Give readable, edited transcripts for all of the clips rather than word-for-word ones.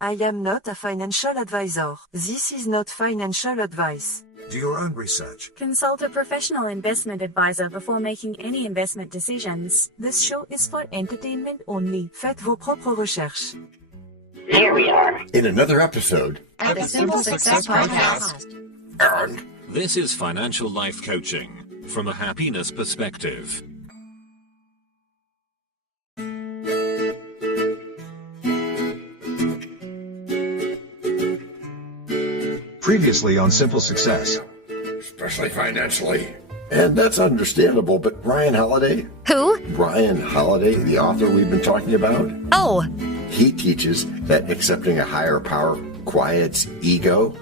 I am not a financial advisor. This is not financial advice. Do your own research. Consult a professional investment advisor before making any investment decisions. This show is for entertainment only. Faites vos propres recherches. Here we are in another episode of the Simple Success Podcast. And this is financial life coaching from a happiness perspective. Previously on Simple Success. Especially financially. And that's understandable, but Ryan Holiday? Who? Ryan Holiday, the author we've been talking about? Oh. He teaches that accepting a higher power quiets ego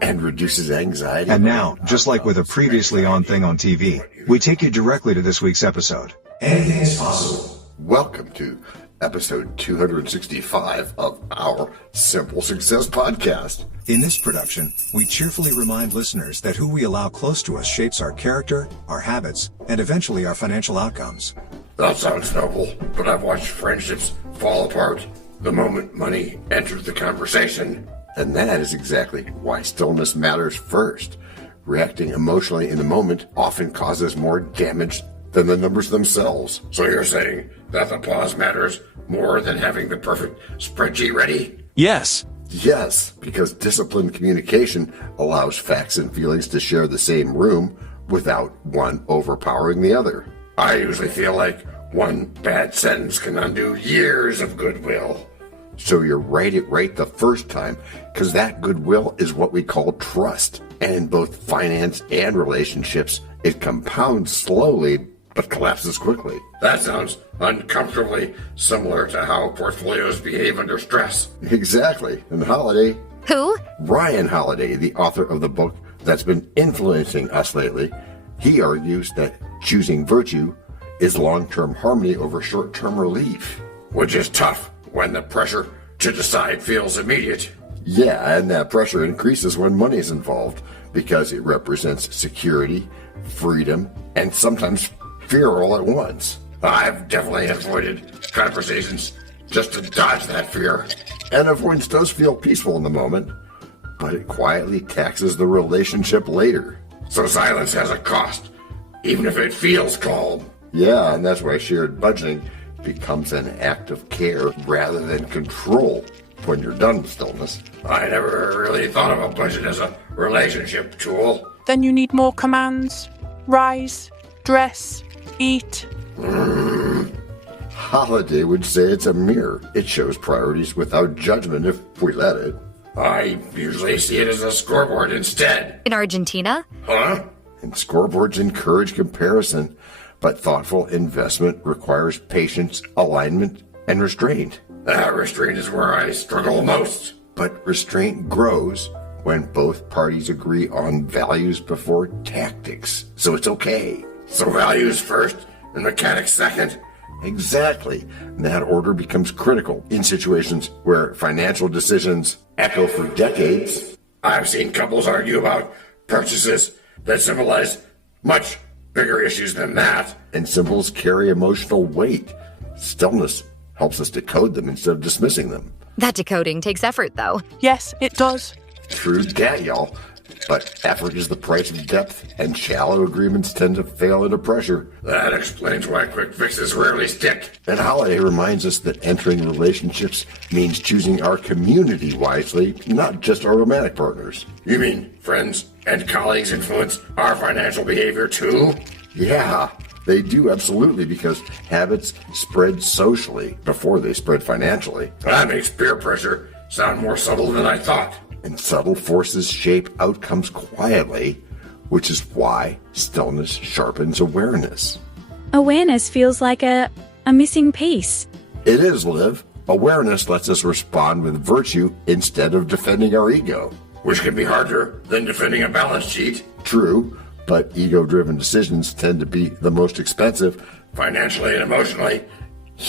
and reduces anxiety. And now, just like with a previously on thing on TV, we take you directly to this week's episode. Anything is possible. Welcome to episode 265 of our Simple Success Podcast. In this production, we cheerfully remind listeners that who we allow close to us shapes our character, our habits, and eventually our financial outcomes. That sounds noble, but I've watched friendships fall apart the moment money enters the conversation. And that is exactly why stillness matters first. Reacting emotionally in the moment often causes more damage than the numbers themselves. So you're saying that the pause matters more than having the perfect spreadsheet ready? Yes. Yes, because disciplined communication allows facts and feelings to share the same room without one overpowering the other. I usually feel like one bad sentence can undo years of goodwill. So you're right the first time, because that goodwill is what we call trust. And in both finance and relationships, it compounds slowly but collapses quickly. That sounds uncomfortably similar to how portfolios behave under stress. Exactly. And Holiday... Who? Ryan Holiday, the author of the book that's been influencing us lately, he argues that choosing virtue is long-term harmony over short-term relief. Which is tough when the pressure to decide feels immediate. Yeah, and that pressure increases when money is involved because it represents security, freedom, and sometimes fear all at once. I've definitely avoided conversations just to dodge that fear. And avoidance does feel peaceful in the moment, but it quietly taxes the relationship later. So silence has a cost, even if it feels calm. Yeah, and that's why shared budgeting becomes an act of care rather than control when you're done with stillness. I never really thought of a budget as a relationship tool. Then you need more commands. Rise, dress, eat. Holiday would say it's a mirror. It shows priorities without judgment if we let it. I usually see it as a scoreboard instead. In Argentina? Huh? And scoreboards encourage comparison, but thoughtful investment requires patience, alignment, and restraint. Restraint is where I struggle most. But restraint grows when both parties agree on values before tactics. So it's okay. So values first and mechanics second? Exactly. And that order becomes critical in situations where financial decisions echo for decades. I've seen couples argue about purchases that symbolize much bigger issues than that. And symbols carry emotional weight. Stillness helps us decode them instead of dismissing them. That decoding takes effort, though. Yes, it does. True dat, y'all. But effort is the price of depth, and shallow agreements tend to fail under pressure. That explains why quick fixes rarely stick. And Holiday reminds us that entering relationships means choosing our community wisely, not just our romantic partners. You mean friends and colleagues influence our financial behavior too? Yeah, they do absolutely, because habits spread socially before they spread financially. That makes peer pressure sound more subtle than I thought. And subtle forces shape outcomes quietly, which is why stillness sharpens awareness. Awareness feels like a missing piece. It is, Liv. Awareness lets us respond with virtue instead of defending our ego. Which can be harder than defending a balance sheet. True, but ego-driven decisions tend to be the most expensive, financially and emotionally.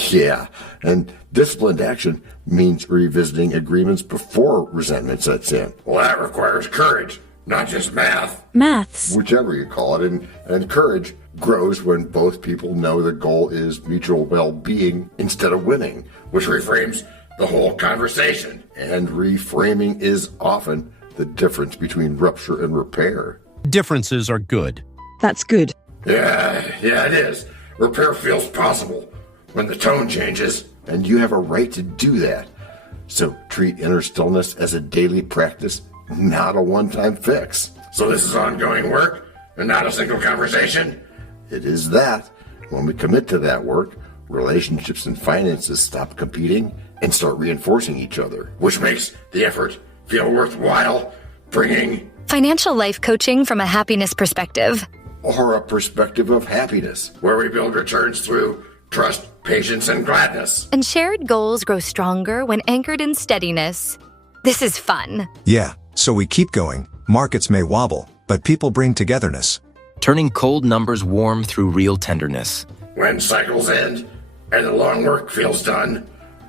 Yeah, and disciplined action means revisiting agreements before resentment sets in. Well, that requires courage, not just math. Maths. Whichever you call it, and courage grows when both people know the goal is mutual well-being instead of winning, which reframes the whole conversation. And reframing is often the difference between rupture and repair. Differences are good. That's good. Yeah, it is. Repair feels possible when the tone changes, and you have a right to do that. So treat inner stillness as a daily practice, not a one-time fix. So this is ongoing work and not a single conversation? It is that. When we commit to that work, relationships and finances stop competing and start reinforcing each other, which makes the effort feel worthwhile, bringing Financial life coaching from a happiness perspective. or a perspective of happiness, where we build returns through trust, patience, and gladness. And shared goals grow stronger when anchored in steadiness. This is fun. Yeah, so we keep going. Markets may wobble, but people bring togetherness. Turning cold numbers warm through real tenderness. When cycles end and the long work feels done,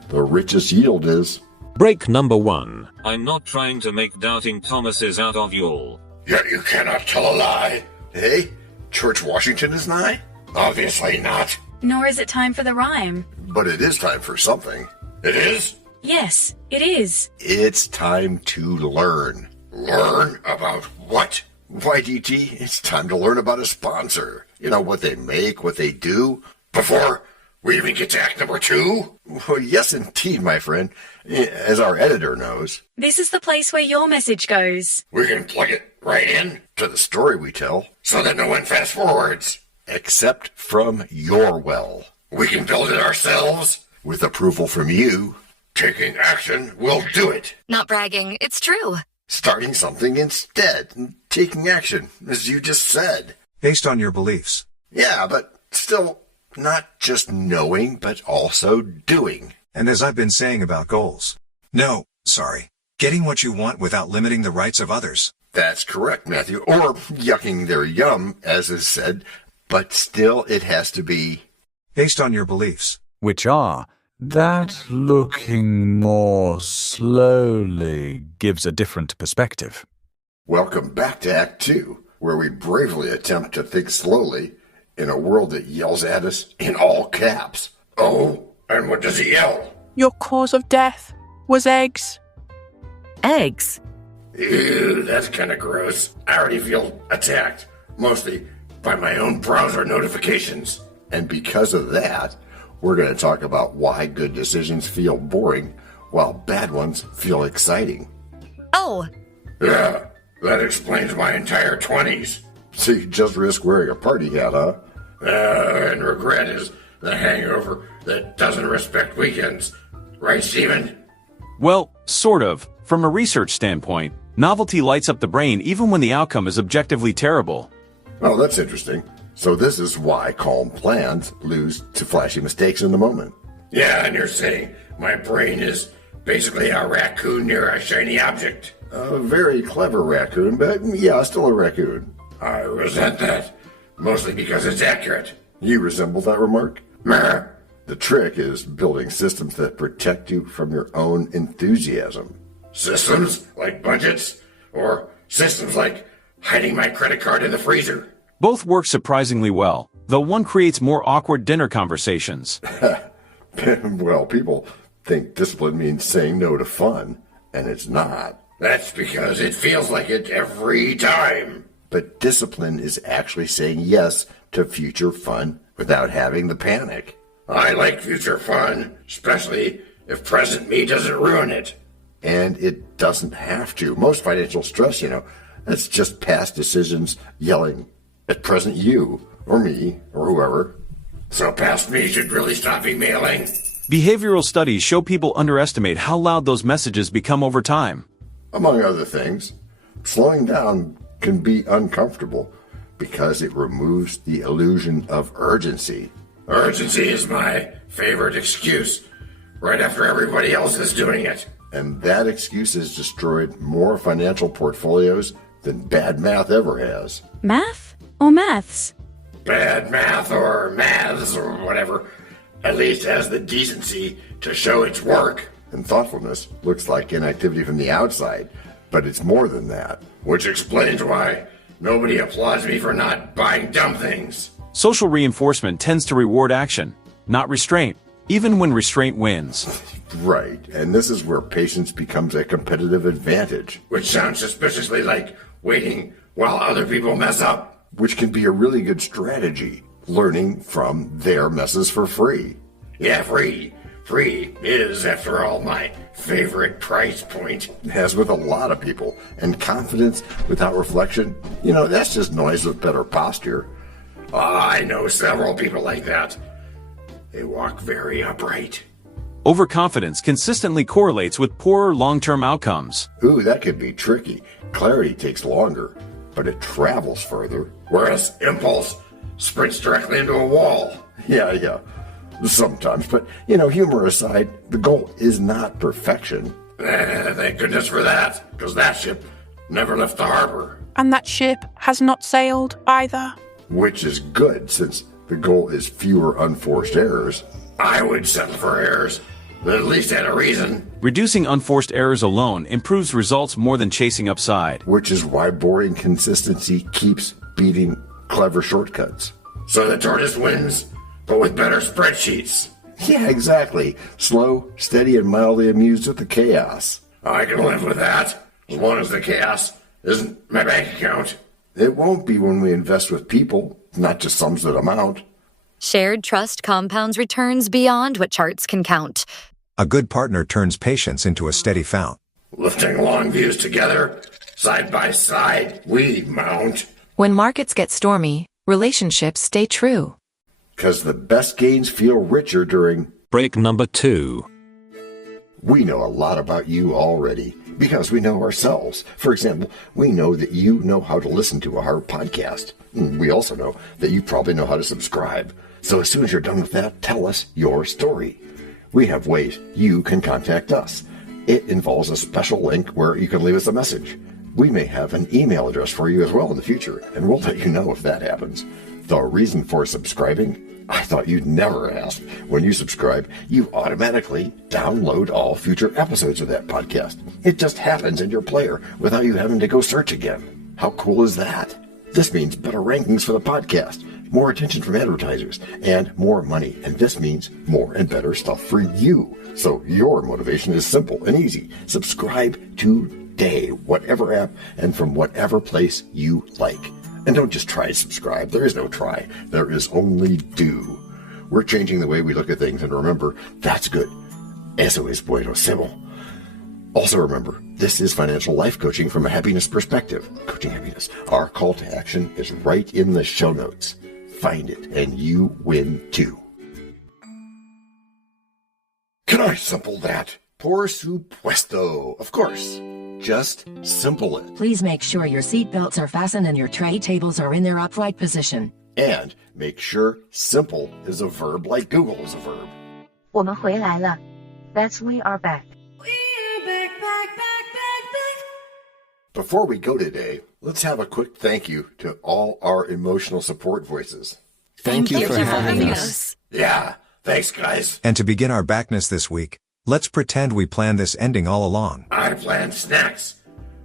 the richest yield is. Break number 1. I'm not trying to make doubting Thomases out of y'all. Yet you cannot tell a lie. Hey, George Washington is nigh? Obviously not. Nor is it time for the rhyme. But it is time for something. It is? Yes, it is. It's time to learn. Learn about what? Why, DT, it's time to learn about a sponsor. You know, what they make, what they do. Before we even get to act number 2? Well, yes, indeed, my friend. As our editor knows. This is the place where your message goes. We can plug it right in to the story we tell, so that no one fast forwards. Except from your well. We can build it ourselves, with approval from you. Taking action will do it. Not bragging, it's true. Starting something instead, and taking action, as you just said. Based on your beliefs. Yeah, but still not just knowing, but also doing. And as I've been saying about goals. No, sorry. Getting what you want without limiting the rights of others. That's correct, Matthew. Or yucking their yum, as is said. But still, it has to be based on your beliefs. Which are that looking more slowly gives a different perspective. Welcome back to Act 2, where we bravely attempt to think slowly in a world that yells at us in all caps. Oh, and what does he yell? Your cause of death was eggs. Eggs? Ew, that's kind of gross. I already feel attacked, mostly by my own browser notifications. And because of that, we're going to talk about why good decisions feel boring while bad ones feel exciting. Oh. Yeah, that explains my entire 20s. So you just risk wearing a party hat, huh? And regret is the hangover that doesn't respect weekends. Right, Steven? Well, sort of. From a research standpoint, novelty lights up the brain even when the outcome is objectively terrible. Oh, that's interesting. So this is why calm plans lose to flashy mistakes in the moment. Yeah, and you're saying my brain is basically a raccoon near a shiny object. A very clever raccoon, but yeah, still a raccoon. I resent that, mostly because it's accurate. You resemble that remark? Meh. The trick is building systems that protect you from your own enthusiasm. Systems like budgets, or systems like hiding my credit card in the freezer. Both work surprisingly well, though one creates more awkward dinner conversations. Well, people think discipline means saying no to fun, and it's not. That's because it feels like it every time. But discipline is actually saying yes to future fun without having the panic. I like future fun, especially if present me doesn't ruin it. And it doesn't have to. Most financial stress, that's just past decisions yelling at present you, or me, or whoever. So past me should really stop emailing. Behavioral studies show people underestimate how loud those messages become over time. Among other things, slowing down can be uncomfortable because it removes the illusion of urgency. Urgency is my favorite excuse, right after everybody else is doing it. And that excuse has destroyed more financial portfolios than bad math ever has. Math or maths? Bad math or maths or whatever at least has the decency to show its work. And thoughtfulness looks like inactivity from the outside, but it's more than that. Which explains why nobody applauds me for not buying dumb things. Social reinforcement tends to reward action, not restraint. even when restraint wins. Right, and this is where patience becomes a competitive advantage. Which sounds suspiciously like waiting while other people mess up. Which can be a really good strategy, learning from their messes for free. Yeah, free. Free is, after all, my favorite price point. As with a lot of people, and confidence without reflection, that's just noise with better posture. I know several people like that. They walk very upright. Overconfidence consistently correlates with poorer long-term outcomes. Ooh, that could be tricky. Clarity takes longer, but it travels further. Whereas impulse sprints directly into a wall. Yeah. Sometimes, but humor aside, the goal is not perfection. Thank goodness for that, because that ship never left the harbor. And that ship has not sailed either. Which is good, since the goal is fewer unforced errors. I would settle for errors that at least had a reason. Reducing unforced errors alone improves results more than chasing upside. Which is why boring consistency keeps beating clever shortcuts. So the tortoise wins, but with better spreadsheets. Yeah, exactly. Slow, steady, and mildly amused with the chaos. I can live with that, as long as the chaos isn't my bank account. It won't be when we invest with people, not just sums that amount. Shared trust compounds returns beyond what charts can count. A good partner turns patience into a steady fount. Lifting long views together, side by side, we mount. When markets get stormy, relationships stay true. 'Cause the best gains feel richer during break number 2. We know a lot about you already because we know ourselves. For example, we know that you know how to listen to a hard podcast. We also know that you probably know how to subscribe. So as soon as you're done with that, tell us your story. We have ways you can contact us. It involves a special link where you can leave us a message. We may have an email address for you as well in the future, and we'll let you know if that happens. The reason for subscribing? I thought you'd never ask. When you subscribe, you automatically download all future episodes of that podcast. It just happens in your player without you having to go search again. How cool is that? This means better rankings for the podcast, more attention from advertisers, and more money. And this means more and better stuff for you. So your motivation is simple and easy. Subscribe today, whatever app and from whatever place you like. And don't just try to subscribe. There is no try. There is only do. We're changing the way we look at things, and remember, that's good. Eso es buenísimo. Also remember, this is financial life coaching from a happiness perspective. Coaching happiness. Our call to action is right in the show notes. Find it, and you win too. Can I simple that? Por supuesto. Of course. Just simple it. Please make sure your seatbelts are fastened and your tray tables are in their upright position. And make sure simple is a verb like Google is a verb. 我们回来了. That's we are back. Before we go today, let's have a quick thank you to all our emotional support voices. Thank you for having us. Yeah, thanks guys. And to begin our backness this week, let's pretend we planned this ending all along. I planned snacks,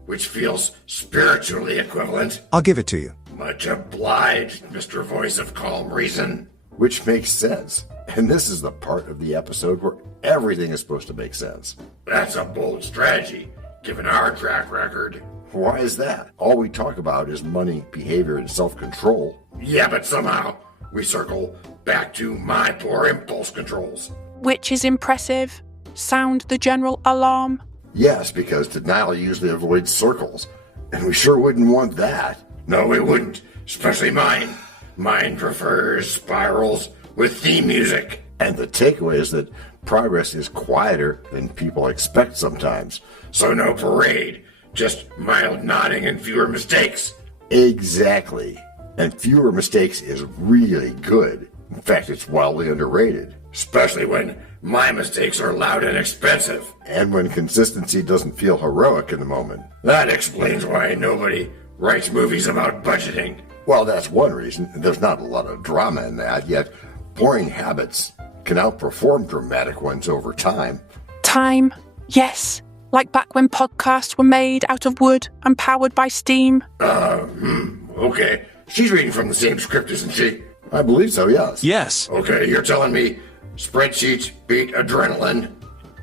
which feels spiritually equivalent. I'll give it to you. Much obliged, Mr. Voice of Calm Reason. Which makes sense. And this is the part of the episode where everything is supposed to make sense. That's a bold strategy, given our track record. Why is that? All we talk about is money, behavior, and self-control. Yeah, but somehow we circle back to my poor impulse controls. Which is impressive. Sound the general alarm. Yes, because denial usually avoids circles. And we sure wouldn't want that. No, we wouldn't. Especially mine. Mine prefers spirals with theme music. And the takeaway is that progress is quieter than people expect sometimes. So no parade. Just mild nodding and fewer mistakes. Exactly. And fewer mistakes is really good. In fact, it's wildly underrated. Especially when my mistakes are loud and expensive. And when consistency doesn't feel heroic in the moment. That explains why nobody writes movies about budgeting. Well, that's one reason. There's not a lot of drama in that, yet boring habits can outperform dramatic ones over time. Time, yes. Like back when podcasts were made out of wood and powered by steam. Okay. She's reading from the same script, isn't she? I believe so, yes. Yes. Okay, you're telling me Spreadsheets beat adrenaline.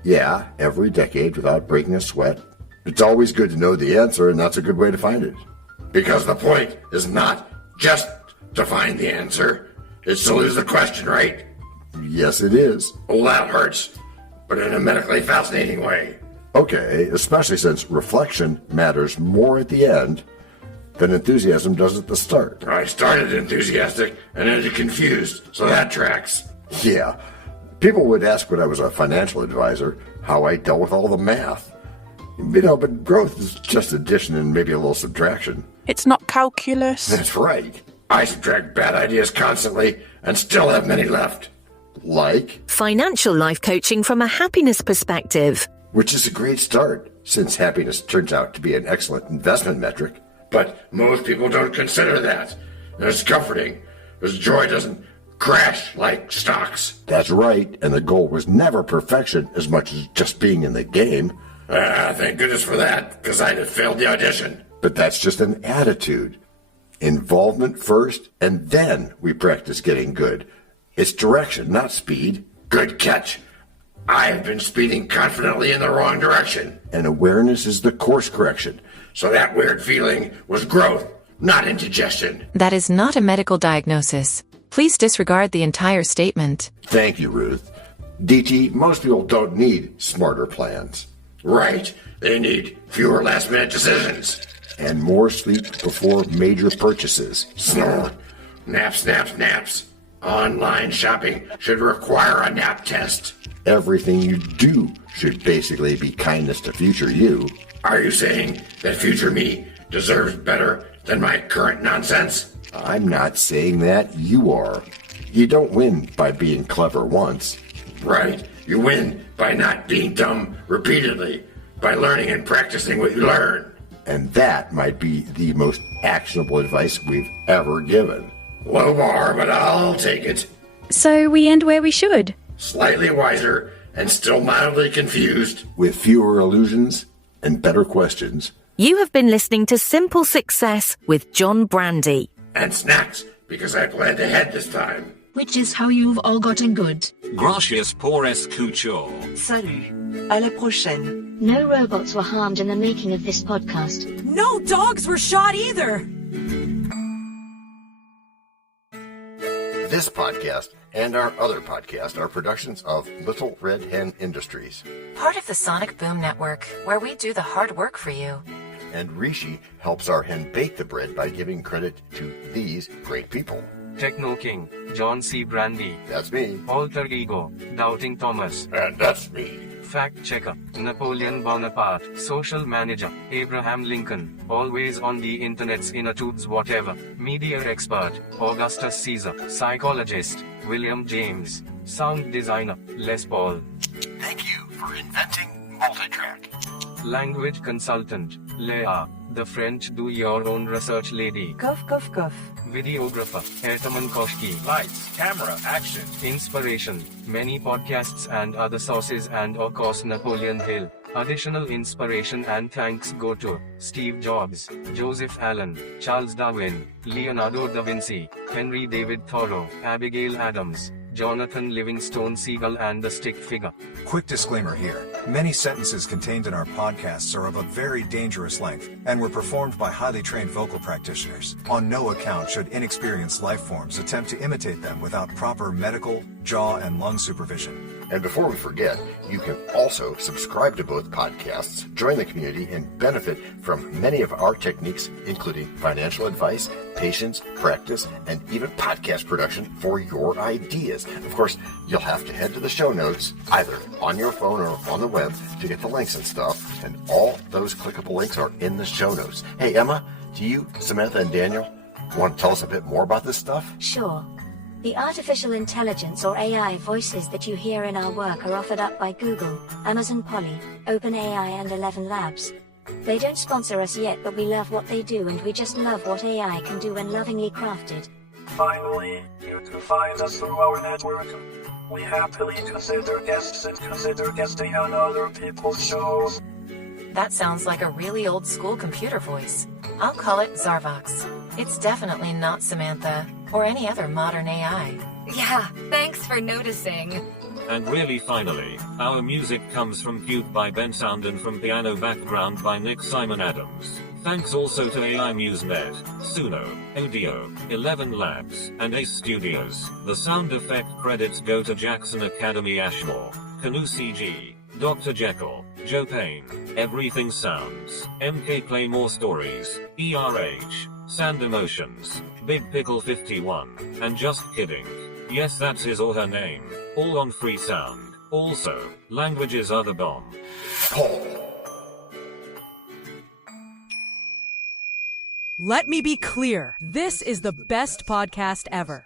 Yeah, every decade without breaking a sweat. It's always good to know the answer, and that's a good way to find it. Because the point is not just to find the answer, it's to lose the question, right? Yes, it is. Oh, that hurts, but in a medically fascinating way. Okay, especially since reflection matters more at the end than enthusiasm does at the start. I started enthusiastic and ended confused, so that tracks. Yeah. People would ask when I was a financial advisor how I dealt with all the math. But growth is just addition and maybe a little subtraction. It's not calculus. That's right. I subtract bad ideas constantly and still have many left. Like? Financial life coaching from a happiness perspective. Which is a great start, since happiness turns out to be an excellent investment metric. But most people don't consider that. And it's comforting, because joy doesn't crash like stocks. That's right, and the goal was never perfection as much as just being in the game. Thank goodness for that, because I'd have failed the audition. But that's just an attitude. Involvement first, and then we practice getting good. It's direction, not speed. Good catch. I've been speeding confidently in the wrong direction. And awareness is the course correction. So that weird feeling was growth, not indigestion. That is not a medical diagnosis. Please disregard the entire statement. Thank you, Ruth. DT, most people don't need smarter plans. Right. They need fewer last-minute decisions. And more sleep before major purchases. Snore. Naps, naps, naps. Online shopping should require a nap test. Everything you do should basically be kindness to future you. Are you saying that future me deserves better than my current nonsense? I'm not saying that. You are. You don't win by being clever once. Right. You win by not being dumb repeatedly, by learning and practicing what you learn. And that might be the most actionable advice we've ever given. Low bar, but I'll take it. So we end where we should. Slightly wiser and still mildly confused. With fewer illusions and better questions. You have been listening to Simple Success with John Brandy. And snacks, because I planned ahead this time. Which is how you've all gotten good. Gracias por escuchar. Salut. À la prochaine. No robots were harmed in the making of this podcast. No dogs were shot either. This podcast and our other podcast are productions of Little Red Hen Industries. Part of the Sonic Boom Network, where we do the hard work for you. And Rishi helps our hen bake the bread by giving credit to these great people. Techno King, John Brandy. That's me. Alter Ego, Doubting Thomas. And that's me. Fact Checker, Napoleon Bonaparte. Social Manager, Abraham Lincoln. Always on the internet's inner tubes whatever. Media Expert, Augustus Caesar. Psychologist, William James. Sound Designer, Les Paul. Thank you for inventing multitrack. Language Consultant, Leah, the French do-your-own research lady. Cough, cough, cough. Videographer, Ertaman Koshki. Lights, camera, action. Inspiration, many podcasts and other sources and of course Napoleon Hill. Additional inspiration and thanks go to Steve Jobs, Joseph Allen, Charles Darwin, Leonardo da Vinci, Henry David Thoreau, Abigail Adams, Jonathan Livingstone Seagull and the Stick Figure. Quick disclaimer here. Many sentences contained in our podcasts are of a very dangerous length and were performed by highly trained vocal practitioners. On no account should inexperienced life forms attempt to imitate them without proper medical, jaw, and lung supervision. And before we forget, you can also subscribe to both podcasts, join the community, and benefit from many of our techniques, including financial advice, patience, practice, and even podcast production for your ideas. Of course, you'll have to head to the show notes, either on your phone or on the web, to get the links and stuff, and all those clickable links are in the show notes. Hey, Emma, do you, Samantha, and Daniel want to tell us a bit more about this stuff? Sure. The artificial intelligence or AI voices that you hear in our work are offered up by Google, Amazon Polly, OpenAI and ElevenLabs. They don't sponsor us yet, but we love what they do and we just love what AI can do when lovingly crafted. Finally, you can find us through our network. We happily consider guests and consider guesting on other people's shows. That sounds like a really old school computer voice. I'll call it Zarvox. It's definitely not Samantha, or any other modern AI. Yeah, thanks for noticing. And really finally, our music comes from Cube by Ben Sound and from Piano Background by Nick Simon Adams. Thanks also to AI MuseNet, Suno, Audio, ElevenLabs, and Ace Studios. The sound effect credits go to Jackson Academy Ashmore, Canoe CG, Dr. Jekyll, Joe Payne, Everything Sounds, MK Play More Stories, ERH, Sand Emotions, Big Pickle 51, and Just Kidding. Yes, that's his or her name. All on free sound. Also, languages are the bomb. Let me be clear. This is the best podcast ever.